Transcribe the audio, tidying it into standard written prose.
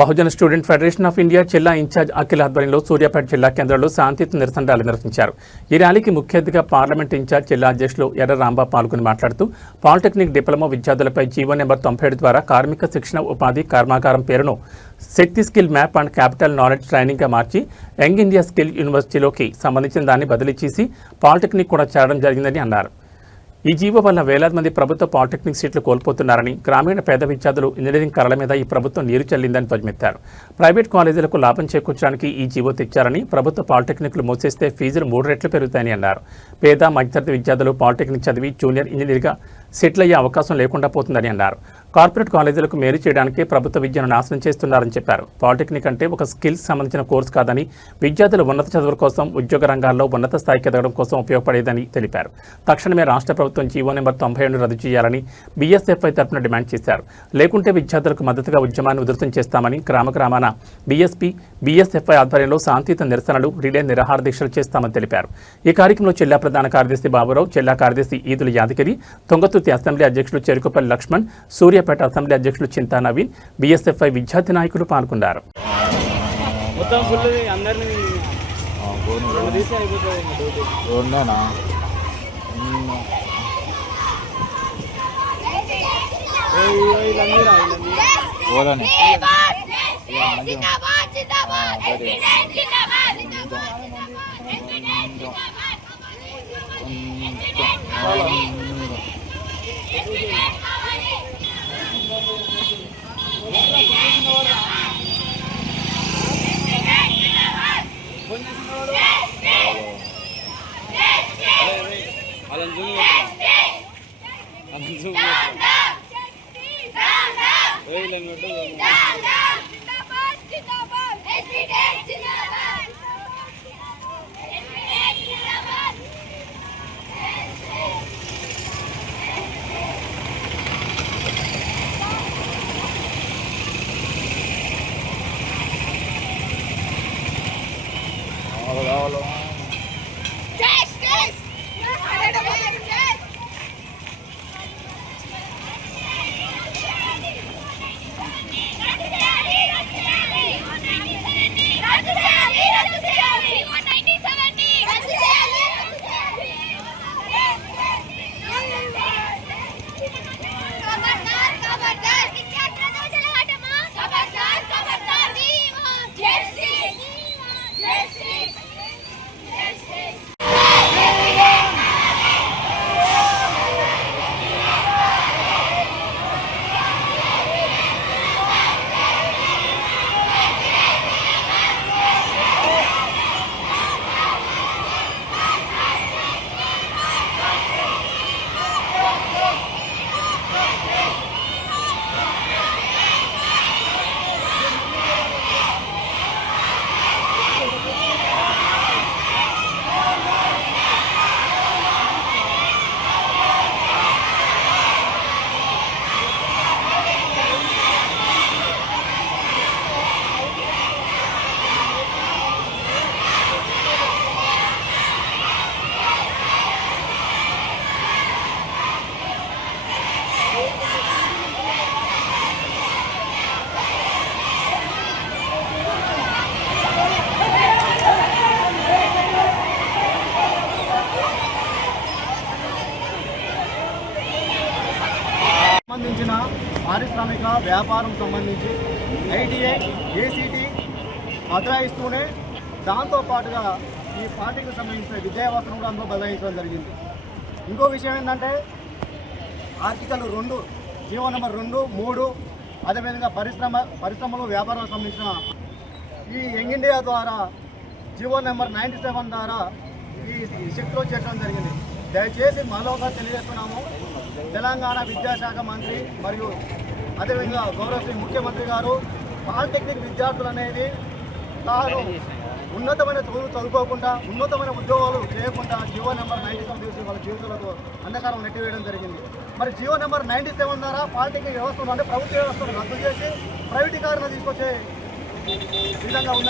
Bahujan student federation of India జిల్లా incharge Akhil ఆధ్వర్యంలో సూర్యాపేట జిల్లా కేంద్రంలో శాంతియుత నిరసన ర్యాలీ నిర్వహించారు. ఈ ర్యాలీకి ముఖ్య అతిథిగా పార్లమెంట్ ఇన్ఛార్జ్ జిల్లా అధ్యక్షులు ఎర్ర రాంబాబు పాల్గొని మాట్లాడుతూ పాలిటెక్నిక్ డిప్లొమా విద్యార్థులపై జీవో నెంబర్ 97 ద్వారా కార్మిక శిక్షణ ఉపాధి కర్మాగారం పేరును Shakti skill map and capital knowledge ట్రైనింగ్గా మార్చి యంగ్ ఇండియా స్కిల్ యూనివర్సిటీలోకి సంబంధించిన దాన్ని బదిలీ చేసి పాలిటెక్నిక్ కూడా చేరడం జరిగిందని అన్నారు. ఈ జీవో వల్ల వేలాది మంది ప్రభుత్వ పాలిటెక్నిక్ సీట్లు కోల్పోతున్నారని, గ్రామీణ పేద విద్యార్థులు ఇంజనీరింగ్ కళల మీద ఈ ప్రభుత్వం నీరు చల్లిందని ధ్వజమెత్తారు. ప్రైవేట్ కాలేజీలకు లాభం చేకూర్చడానికి ఈ జీవో తెచ్చారని, ప్రభుత్వ పాలిటెక్నిక్లు మూసేస్తే ఫీజులు 3 రెట్లు పెరుగుతాయని అన్నారు. పేద మధ్యతరగతి విద్యార్థులు పాలిటెక్నిక్ చదివి జూనియర్ ఇంజనీర్గా సెటిల్ అయ్యే అవకాశం లేకుండా పోతుందని అన్నారు. కార్పొరేట్ కాలేజీలకు మేలు చేయడానికి ప్రభుత్వ విద్యను నాశనం చేస్తున్నారని చెప్పారు. పాలిటెక్నిక్ అంటే ఒక స్కిల్స్ సంబంధించిన కోర్సు కాదని, విద్యార్థులు ఉన్నత చదువుల కోసం, ఉద్యోగ రంగాల్లో ఉన్నత స్థాయికి ఎదగడం కోసం ఉపయోగపడేదని తెలిపారు. తక్షణమే రాష్ట్ర ప్రభుత్వం జీవో నెంబర్ 97 రద్దు చేయాలని బీఎస్ఎఫ్ఐ తరఫున డిమాండ్ చేశారు. లేకుంటే విద్యార్థులకు మద్దతుగా ఉద్యమాన్ని ఉధృతం చేస్తామని గ్రామాన బీఎస్పీ, బీఎస్ఎఫ్ఐ ఆధ్వర్యంలో శాంతియుత నిరసనలు, రిలే నిరాహార దీక్షలు చేస్తామని తెలిపారు. ఈ కార్యక్రమంలో జిల్లా ప్రధాన కార్యదర్శి బాబురావు, జిల్లా కార్యదర్శి ఈదుల యాదగిరి, తుంగతుర్తి అసెంబ్లీ అధ్యక్షులు చెరుకుపల్లి లక్ష్మణ్, సూర్యాపేట అసెంబ్లీ అధ్యక్షులు చింతా నవీన్, బీఎస్ఎఫ్ఐ విద్యార్థి నాయకులు పాల్గొన్నారు. సంబంధించిన పారిశ్రామిక వ్యాపారం సంబంధించి ఐటీఐ, ఏసీటీ బదలాయిస్తూనే దాంతోపాటుగా ఈ పార్టీకి సంబంధించిన విద్యా వ్యవస్థను కూడా అందులో బదలాయించడం జరిగింది. ఇంకో విషయం ఏంటంటే ఆర్టికల్ 2, జీవో నెంబర్ 2, 3 అదేవిధంగా పరిశ్రమలు వ్యాపారాలకు సంబంధించిన ఈ యంగ్ ఇండియా ద్వారా జీవో నెంబర్ 97 ద్వారా ఈ శక్తిలో చేర్చడం జరిగింది. దయచేసి మరోగా తెలియజేస్తున్నాము, తెలంగాణ విద్యాశాఖ మంత్రి మరియు అదేవిధంగా గౌరవ శ్రీ ముఖ్యమంత్రి గారు పాలిటెక్నిక్ విద్యార్థులు అనేది తాను ఉన్నతమైన చదువుకోకుండా, ఉన్నతమైన ఉద్యోగాలు చేయకుండా జీవో నెంబర్ 97 తీసి వాళ్ళ జీవితాలకు అంధకారం నెట్టివేయడం జరిగింది. మరి జీవో నెంబర్ 97 ద్వారా పాలిటెక్నిక్ వ్యవస్థను అంటే ప్రభుత్వ వ్యవస్థను రద్దు చేసి ప్రైవేటీకరణ తీసుకొచ్చే విధంగా